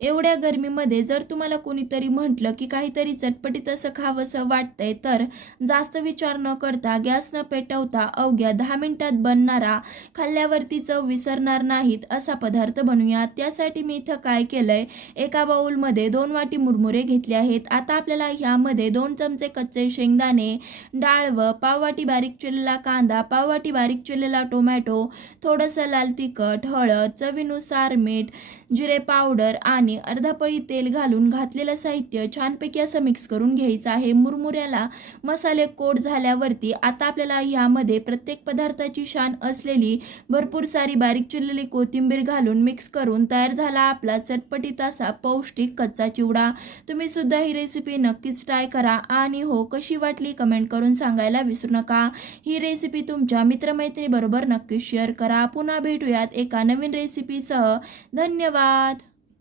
एवढ्या गरमीमध्ये जर तुम्हाला कोणीतरी म्हटलं की काहीतरी चटपटीत असं खावंसं वाटतंय, तर जास्त विचार न करता गॅस न पेटवता अवघ्या 10 मिनिटात बनणारा, खाल्ल्यावरती चव विसरणार नाहीत असा पदार्थ बनवूया. त्यासाठी मी इथं काय केलंय, एका बाउलमध्ये 2 वाटी मुरमुरे घेतले आहेत. आता आपल्याला ह्यामध्ये 2 चमचे कच्चे शेंगदाणे, डाळ व पाव वाटी बारीक चिरलेला कांदा, पाव वाटी बारीक चिरलेला टोमॅटो, थोडंसं लाल तिखट, हळद, चवीनुसार मीठ, जिरे पावडर आणि अर्धा पळी तेल घालून घातलेलं साहित्य छानपैकी असं मिक्स करून घ्यायचं आहे. मुरमुऱ्याला मसाले कोट झाल्यावरती आता आपल्याला ह्यामध्ये प्रत्येक पदार्थाची शान असलेली भरपूर सारी बारीक चिरलेली कोथिंबीर घालून मिक्स करून तयार झाला आपला चटपटीत असा पौष्टिक कच्चा चिवडा. तुम्ही सुद्धा ही रेसिपी नक्कीच ट्राय करा आणि हो, कशी वाटली कमेंट करून सांगायला विसरू नका. ही रेसिपी तुमच्या मित्रमैत्रिणीबरोबर नक्कीच शेअर करा. पुन्हा भेटूयात एका नवीन रेसिपीसह. धन्यवाद.